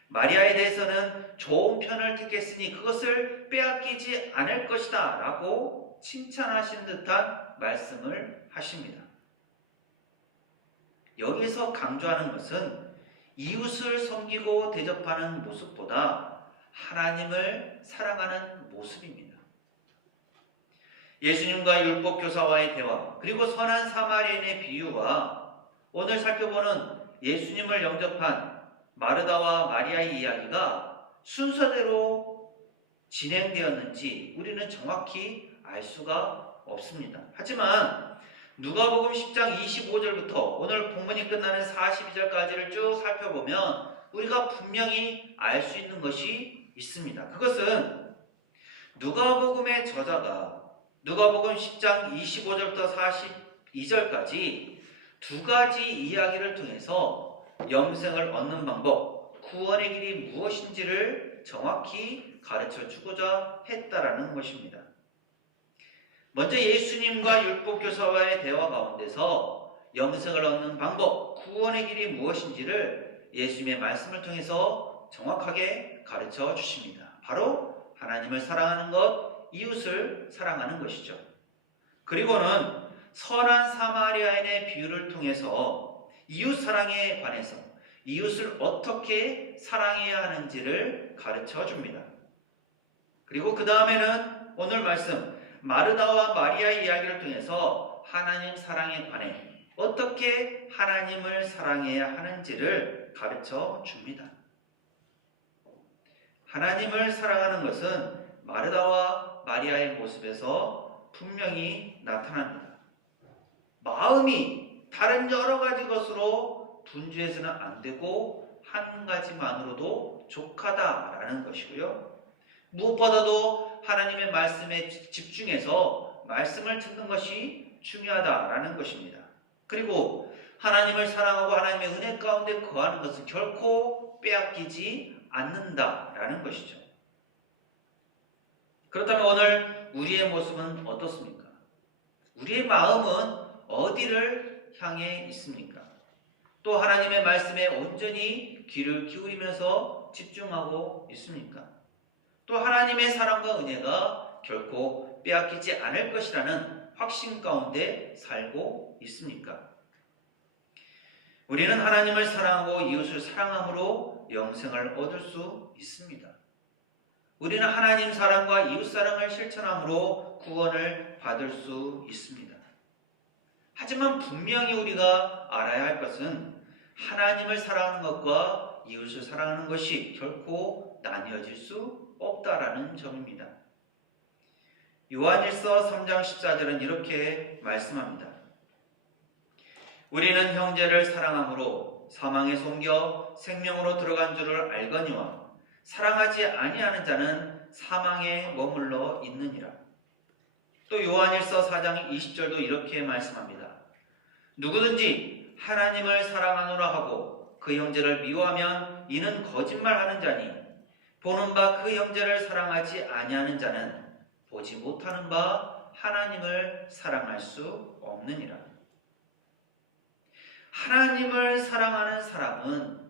마리아에 대해서는 좋은 편을 택했으니 그것을 빼앗기지 않을 것이다 라고 칭찬하신 듯한 말씀을 하십니다. 여기서 강조하는 것은 이웃을 섬기고 대접하는 모습보다 하나님을 사랑하는 모습입니다. 예수님과 율법교사와의 대화, 그리고 선한 사마리아인의 비유와 오늘 살펴보는 예수님을 영접한 마르다와 마리아의 이야기가 순서대로 진행되었는지 우리는 정확히 알 수가 없습니다. 하지만 누가복음 10장 25절부터 오늘 본문이 끝나는 42절까지를 쭉 살펴보면 우리가 분명히 알 수 있는 것이 있습니다. 그것은 누가복음의 저자가 누가복음 10장 25절부터 42절까지 두 가지 이야기를 통해서 영생을 얻는 방법, 구원의 길이 무엇인지를 정확히 가르쳐 주고자 했다라는 것입니다. 먼저 예수님과 율법교사와의 대화 가운데서 영생을 얻는 방법, 구원의 길이 무엇인지를 예수님의 말씀을 통해서 정확하게 가르쳐 주십니다. 바로 하나님을 사랑하는 것, 이웃을 사랑하는 것이죠. 그리고는 선한 사마리아인의 비유를 통해서 이웃 사랑에 관해서 이웃을 어떻게 사랑해야 하는지를 가르쳐 줍니다. 그리고 그 다음에는 오늘 말씀 마르다와 마리아의 이야기를 통해서 하나님 사랑에 관해 어떻게 하나님을 사랑해야 하는지를 가르쳐 줍니다. 하나님을 사랑하는 것은 마르다와 마리아의 모습에서 분명히 나타납니다. 마음이 다른 여러 가지 것으로 분주해서는 안 되고 한 가지만으로도 족하다라는 것이고요. 무엇보다도 하나님의 말씀에 집중해서 말씀을 듣는 것이 중요하다라는 것입니다. 그리고 하나님을 사랑하고 하나님의 은혜 가운데 거하는 것은 결코 빼앗기지 않는다라는 것이죠. 그렇다면 오늘 우리의 모습은 어떻습니까? 우리의 마음은 어디를 향해 있습니까? 또 하나님의 말씀에 온전히 귀를 기울이면서 집중하고 있습니까? 또 하나님의 사랑과 은혜가 결코 빼앗기지 않을 것이라는 확신 가운데 살고 있습니까? 우리는 하나님을 사랑하고 이웃을 사랑함으로 영생을 얻을 수 있습니다. 우리는 하나님 사랑과 이웃 사랑을 실천함으로 구원을 받을 수 있습니다. 하지만 분명히 우리가 알아야 할 것은 하나님을 사랑하는 것과 이웃을 사랑하는 것이 결코 나뉘어질 수 없다라는 점입니다. 요한일서 3장 14절은 이렇게 말씀합니다. 우리는 형제를 사랑함으로 사망에 속겨 생명으로 들어간 줄을 알거니와 사랑하지 아니하는 자는 사망에 머물러 있느니라. 또 요한일서 4장 20절도 이렇게 말씀합니다. 누구든지 하나님을 사랑하노라 하고 그 형제를 미워하면 이는 거짓말하는 자니 보는 바 그 형제를 사랑하지 아니하는 자는 보지 못하는 바 하나님을 사랑할 수 없느니라. 하나님을 사랑하는 사람은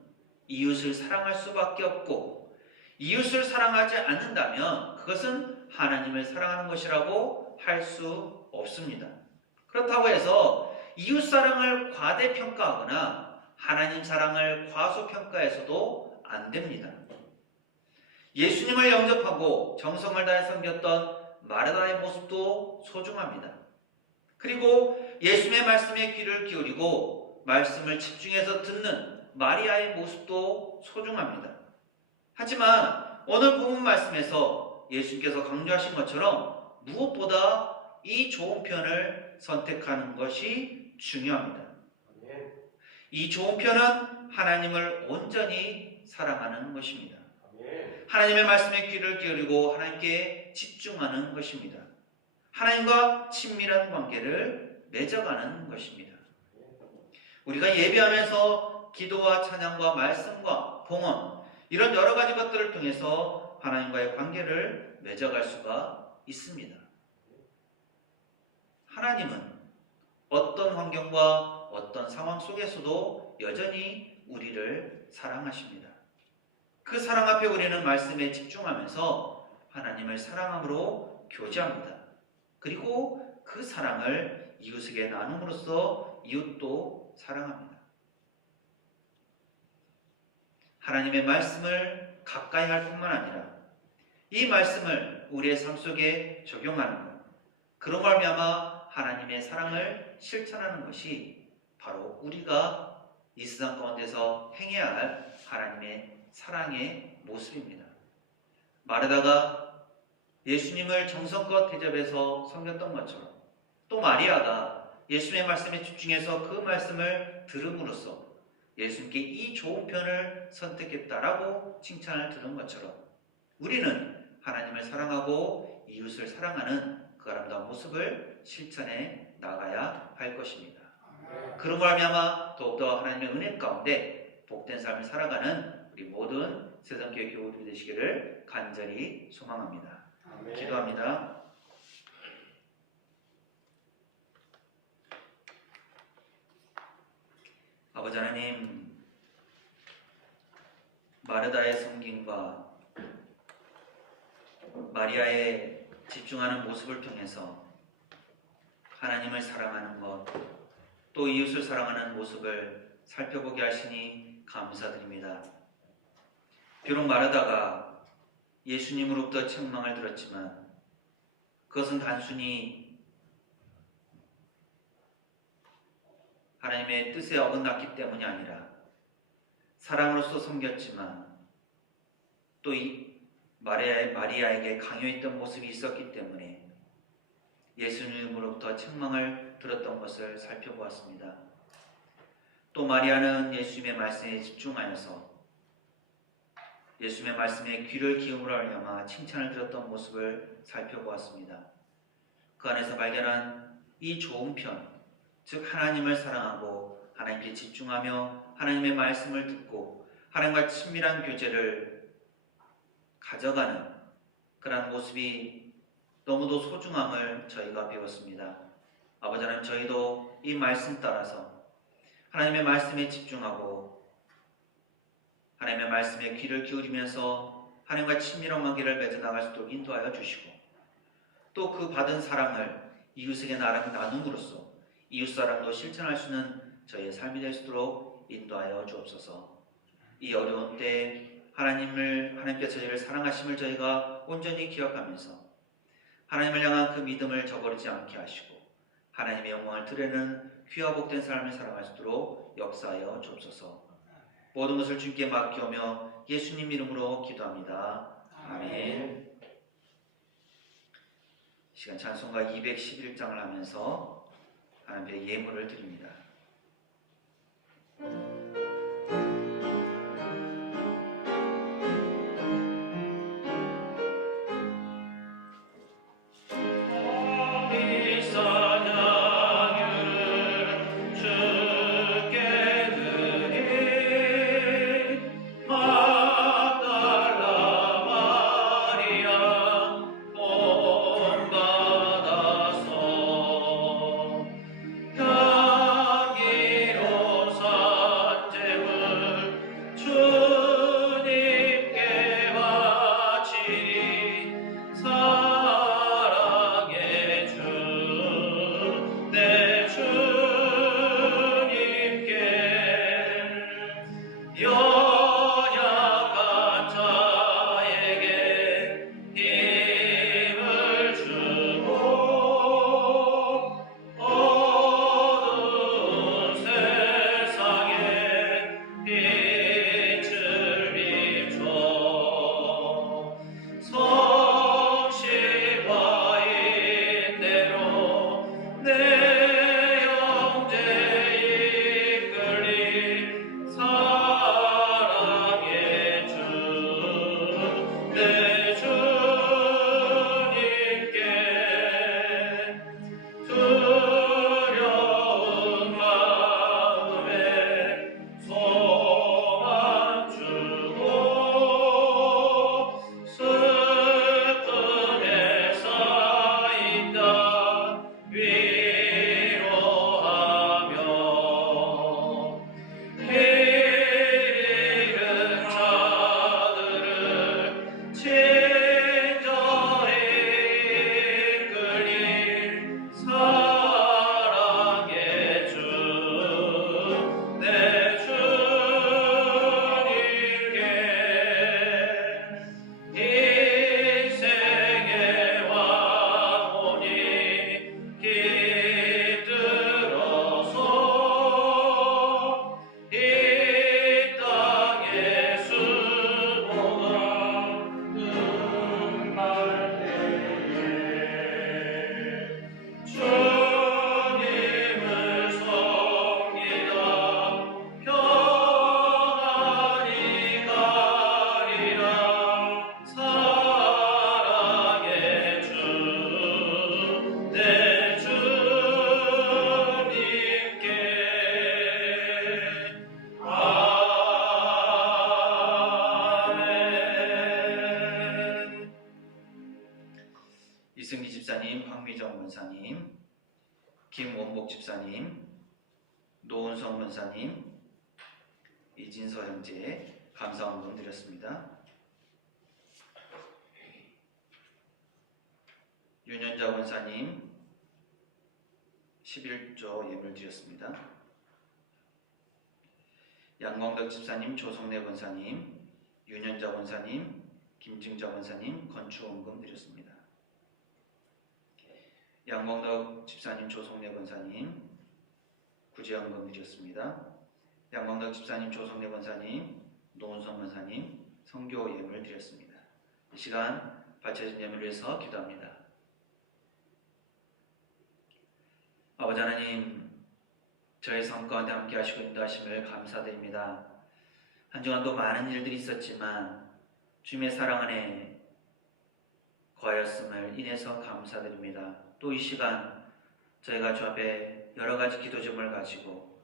이웃을 사랑할 수밖에 없고 이웃을 사랑하지 않는다면 그것은 하나님을 사랑하는 것이라고 할 수 없습니다. 그렇다고 해서 이웃 사랑을 과대평가하거나 하나님 사랑을 과소평가해서도 안 됩니다. 예수님을 영접하고 정성을 다해 섬겼던 마르다의 모습도 소중합니다. 그리고 예수님의 말씀에 귀를 기울이고 말씀을 집중해서 듣는 마리아의 모습도 소중합니다. 하지만 오늘 본문 말씀에서 예수님께서 강조하신 것처럼 무엇보다 이 좋은 편을 선택하는 것이 중요합니다. 이 좋은 편은 하나님을 온전히 사랑하는 것입니다. 하나님의 말씀에 귀를 기울이고 하나님께 집중하는 것입니다. 하나님과 친밀한 관계를 맺어가는 것입니다. 우리가 예배하면서 기도와 찬양과 말씀과 봉헌 이런 여러 가지 것들을 통해서 하나님과의 관계를 맺어갈 수가 있습니다. 하나님은 어떤 환경과 어떤 상황 속에서도 여전히 우리를 사랑하십니다. 그 사랑 앞에 우리는 말씀에 집중하면서 하나님을 사랑함으로 교제합니다. 그리고 그 사랑을 이웃에게 나눔으로써 이웃도 사랑합니다. 하나님의 말씀을 가까이 할 뿐만 아니라 이 말씀을 우리의 삶 속에 적용하는 것, 그로 말미암아 하나님의 사랑을 실천하는 것이 바로 우리가 이 세상 가운데서 행해야 할 하나님의 사랑의 모습입니다. 마르다가 예수님을 정성껏 대접해서 섬겼던 것처럼 또 마리아가 예수님의 말씀에 집중해서 그 말씀을 들음으로써 예수님께 이 좋은 편을 선택했다라고 칭찬을 들은 것처럼 우리는 하나님을 사랑하고 이웃을 사랑하는 그 아름다운 모습을 실천해 나가야 할 것입니다. 그런 걸 말미암아 더욱더 하나님의 은혜 가운데 복된 삶을 살아가는 우리 모든 세상교회 교우들이 되시기를 간절히 소망합니다. 기도합니다. 아버지 하나님, 마르다의 섬김과 마리아의 집중하는 모습을 통해서 하나님을 사랑하는 것, 또 이웃을 사랑하는 모습을 살펴보게 하시니 감사드립니다. 비록 마르다가 예수님으로부터 책망을 들었지만 그것은 단순히 하나님의 뜻에 어긋났기 때문이 아니라 사랑으로서 섬겼지만 또 이 마리아에게 강요했던 모습이 있었기 때문에 예수님으로부터 책망을 들었던 것을 살펴보았습니다. 또 마리아는 예수님의 말씀에 집중하여서 예수님의 말씀에 귀를 기울임으로 하여마 칭찬을 들었던 모습을 살펴보았습니다. 그 안에서 발견한 이 좋은 편, 즉 하나님을 사랑하고 하나님께 집중하며 하나님의 말씀을 듣고 하나님과 친밀한 교제를 가져가는 그러한 모습이 너무도 소중함을 저희가 배웠습니다. 아버지 하나님, 저희도 이 말씀 따라서 하나님의 말씀에 집중하고 하나님의 말씀에 귀를 기울이면서 하나님과 친밀한 관계를 맺어 나갈 수 있도록 인도하여 주시고, 또 그 받은 사랑을 이웃에게 나눔으로써 이웃사랑도 실천할 수 있는 저희의 삶이 될 수 있도록 인도하여 주옵소서. 이 어려운 때에 하나님께 저희를 사랑하심을 저희가 온전히 기억하면서 하나님을 향한 그 믿음을 저버리지 않게 하시고 하나님의 영광을 드리는 귀하 복된 삶을 살아갈 수 있도록 역사하여 주옵소서. 모든 것을 주님께 맡겨오며 예수님 이름으로 기도합니다. 아멘. 시간 찬송가 211장을 하면서 하나님께 예물을 드립니다. 이승기 집사님, 황미정 문사님, 김원복 집사님, 노은성 문사님, 이진서 형제 감사원금 드렸습니다. 윤현자 원사님 11조 예물 드렸습니다. 양광덕 집사님, 조성래 원사님, 윤현자 원사님, 김증자 원사님 건축원금 드렸습니다. 양광덕 집사님, 조성래 권사님 구제원금 드렸습니다. 양광덕 집사님, 조성래 권사님, 노은성 권사님 선교 예물 드렸습니다. 이 시간 바쳐진 예물을 위해서 기도합니다. 아버지 하나님, 저의 삶 가운데 함께 하시고 인도하심을 감사드립니다. 한 주간도 많은 일들이 있었지만 주님의 사랑 안에 거하였음을 인해서 감사드립니다. 또 이 시간 저희가 주 앞에 여러 가지 기도 제목을 가지고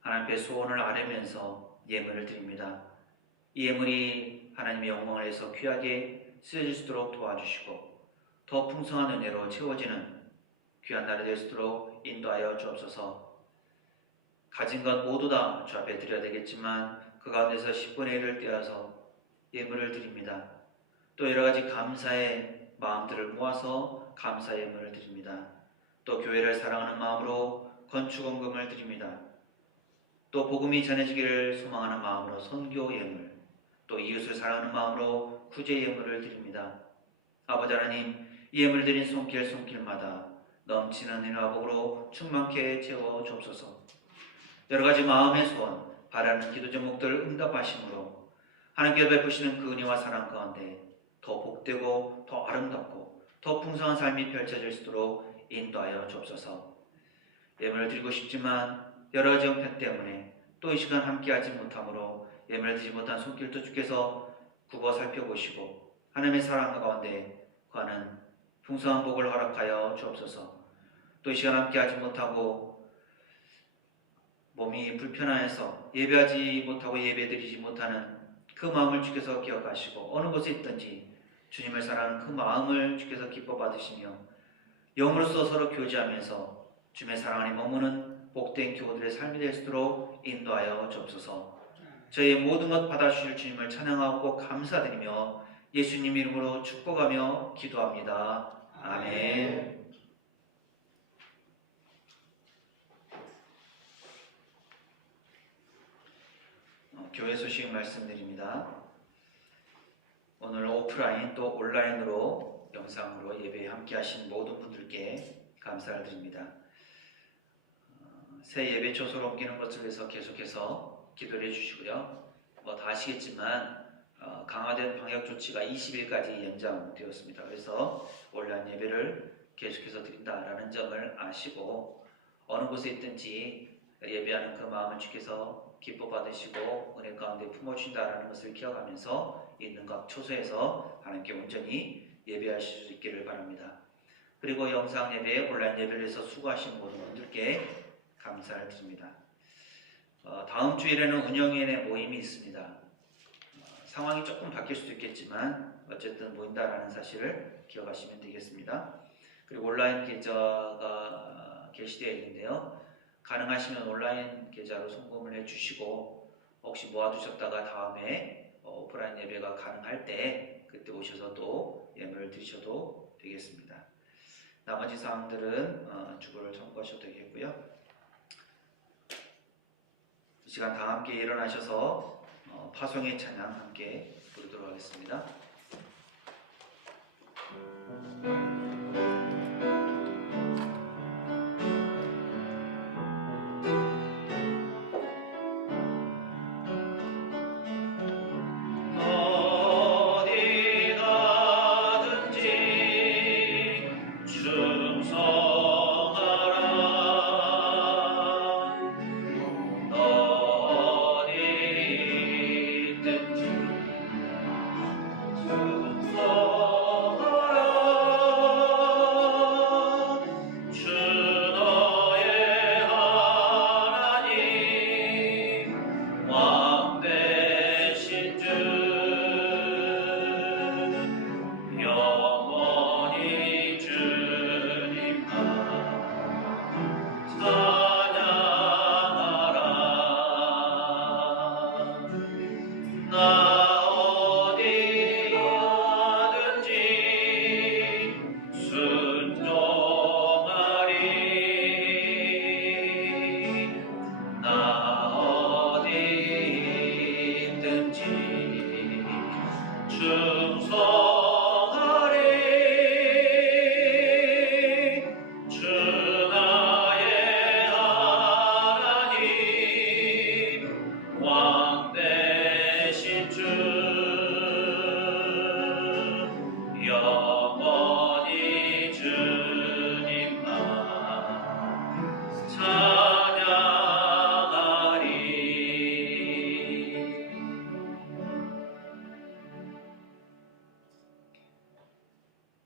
하나님께 소원을 아뢰면서 예물을 드립니다. 이 예물이 하나님의 영광을 위해서 귀하게 쓰여질 수 있도록 도와주시고 더 풍성한 은혜로 채워지는 귀한 날이 될 수 있도록 인도하여 주옵소서. 가진 것 모두 다 주 앞에 드려야 되겠지만 그 가운데서 10분의 1을 떼어서 예물을 드립니다. 또 여러 가지 감사의 마음들을 모아서 감사 예물을 드립니다. 또 교회를 사랑하는 마음으로 건축원금을 드립니다. 또 복음이 전해지기를 소망하는 마음으로 선교 예물, 또 이웃을 사랑하는 마음으로 구제 예물을 드립니다. 아버지 하나님, 이 예물 드린 손길마다 넘치는 은혜와 복으로 충만케 채워 주옵소서. 여러 가지 마음의 소원, 바라는 기도 제목들을 응답하심으로 하나님께 베푸시는 그 은혜와 사랑 가운데 더 복되고 더 아름답고 더 풍성한 삶이 펼쳐질 수 있도록 인도하여 주옵소서. 예물을 드리고 싶지만 여러 가지 형편 때문에 또 이 시간 함께하지 못함으로 예물을 드리지 못한 손길도 주께서 굽어 살펴보시고 하나님의 사랑 가운데 거하는 풍성한 복을 허락하여 주옵소서. 또 이 시간 함께하지 못하고 몸이 불편해서 예배하지 못하고 예배드리지 못하는 그 마음을 주께서 기억하시고 어느 곳에 있든지 주님을 사랑하는 그 마음을 주께서 기뻐 받으시며 영으로서 서로 교제하면서 주님의 사랑 안에 머무는 복된 교우들의 삶이 될 수 있도록 인도하여 주옵소서. 저희의 모든 것 받아주실 주님을 찬양하고 감사드리며 예수님 이름으로 축복하며 기도합니다. 아멘. 교회 소식 말씀드립니다. 오늘 오프라인 또 온라인으로 영상으로 예배에 함께 하신 모든 분들께 감사를 드립니다. 새 예배 초소를 옮기는 것을 위해서 계속해서 기도를 해주시고요. 다 아시겠지만 강화된 방역 조치가 20일까지 연장되었습니다. 그래서 온라인 예배를 계속해서 드린다라는 점을 아시고 어느 곳에 있든지 예배하는 그 마음을 주께서 기뻐 받으시고 은혜 가운데 품어주신다라는 것을 기억하면서 있는 각 초소에서 하나님께 온전히 예배하실 수 있기를 바랍니다. 그리고 영상 예배, 온라인 예배를 해서 수고하신 모든 분들께 감사를 드립니다. 다음 주일에는 운영위원회 모임이 있습니다. 상황이 조금 바뀔 수도 있겠지만 어쨌든 모인다라는 사실을 기억하시면 되겠습니다. 그리고 온라인 계좌가 게시되어 있는데요. 가능하시면 온라인 계좌로 송금을 해주시고 혹시 모아두셨다가 다음에 오프라인 예배가 가능할 때 그때 오셔서 또 예배를 드리셔도 되겠습니다. 나머지 사항들은 주보를 참고하셔도 되겠고요. 이 시간 다 함께 일어나셔서 파송의 찬양 함께 부르도록 하겠습니다.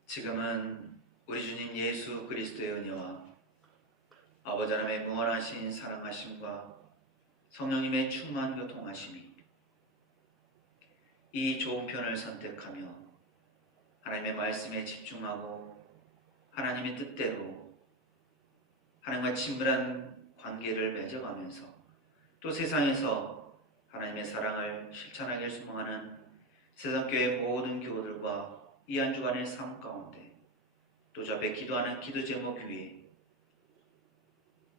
지금은 우리 주님 예수 그리스도의 은혜와 아버지 하나님의 무한하신 사랑하심과 성령님의 충만 교통하심이 이 좋은 편을 선택하며 하나님의 말씀에 집중하고 하나님의 뜻대로 하나님과 친밀한 관계를 맺어가면서 또 세상에서 하나님의 사랑을 실천하길 소망하는 세상교회 모든 교우들과 이 한 주간의 삶 가운데 또 저 앞에 기도하는 기도 제목 위에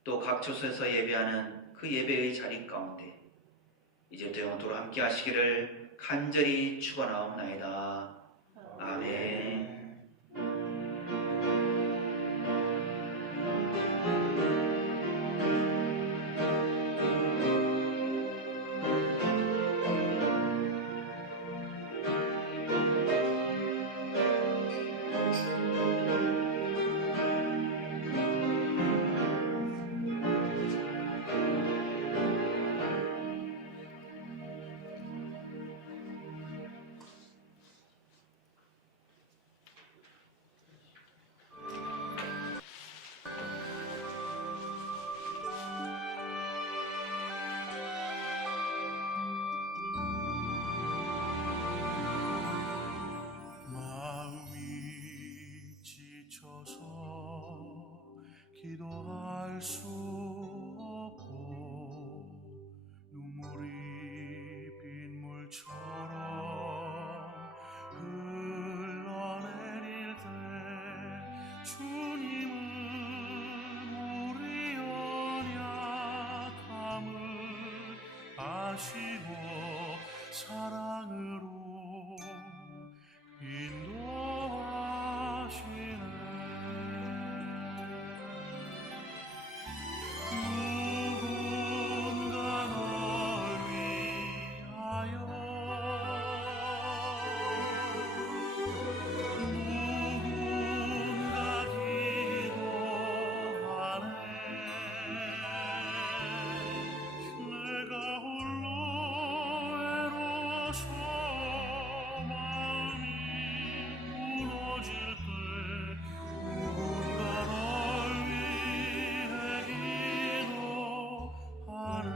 또 각 처소에서 예배하는 그 예배의 자리 가운데 이제부터 영원토록 함께 하시기를 간절히 축원하옵나이다. 아멘. 마음이 지쳐서 기도할 수 없고 눈물이 빗물처럼 흘러내릴 때 주님은 우리 연약함을 아시고 사랑으로 인도하시네. 누군가 널 위하여 누군가 기도하네. 내가 홀로 외로워서 마음이 무너질 때 누군가 널 위해 기도하네.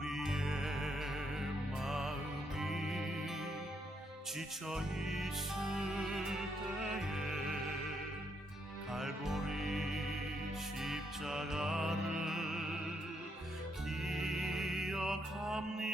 우리의 마음이 지쳐 있을 때에 갈보리 십자가를 기억합니다.